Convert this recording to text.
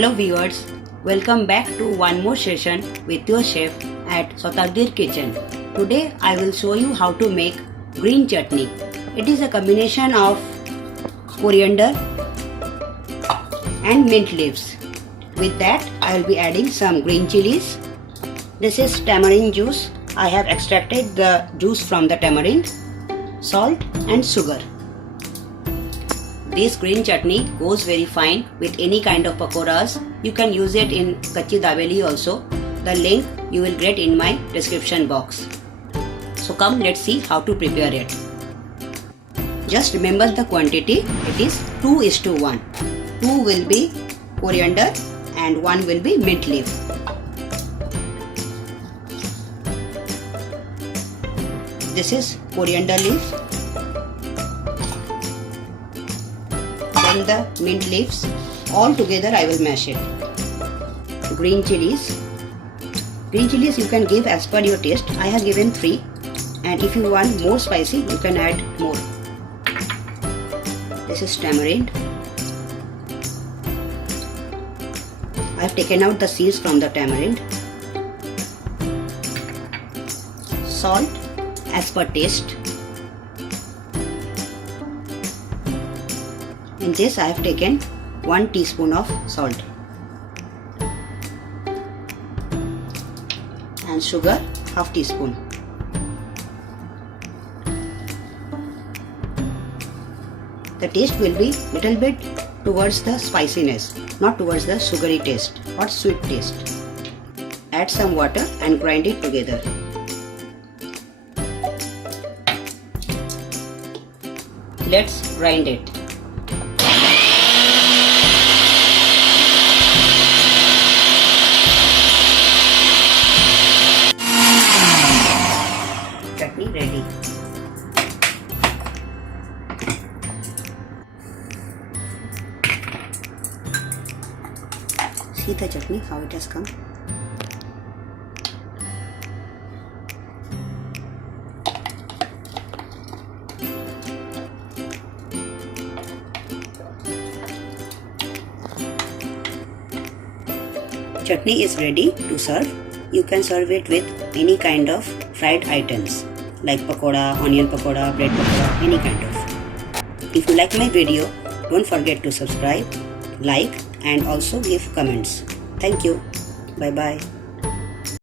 Hello viewers, welcome back to one more session with your chef at Sautagdir Kitchen. Today I will show you how to make green chutney. It is a combination of coriander and mint leaves. With that I will be adding some green chilies. This is tamarind juice. I have extracted the juice from the tamarind, salt and sugar. This green chutney goes very fine with any kind of pakoras. You can use it in kachhi Dabeli also. The link you will get in my description box. So come, let's see how to prepare it. Just remember the quantity. It is 2:1. 2 will be coriander and 1 will be mint leaf. This is coriander leaf. Then the mint leaves. All together I will mash it. Green chilies. Green chilies you can give as per your taste. I have given 3, and if you want more spicy you can add more. This is tamarind. I have taken out the seeds from the tamarind. Salt as per taste. In this I have taken 1 teaspoon of salt and sugar half teaspoon. The taste will be little bit towards the spiciness, not towards the sugary taste or sweet taste. Add some water and grind it together. Let's grind it. Chutney ready. See the chutney, how it has come. Chutney is ready to serve. You can serve it with any kind of fried items like pakoda, onion pakoda, bread pakoda, any kind of. If you like my video, don't forget to subscribe, like and also give comments. Thank you. Bye bye.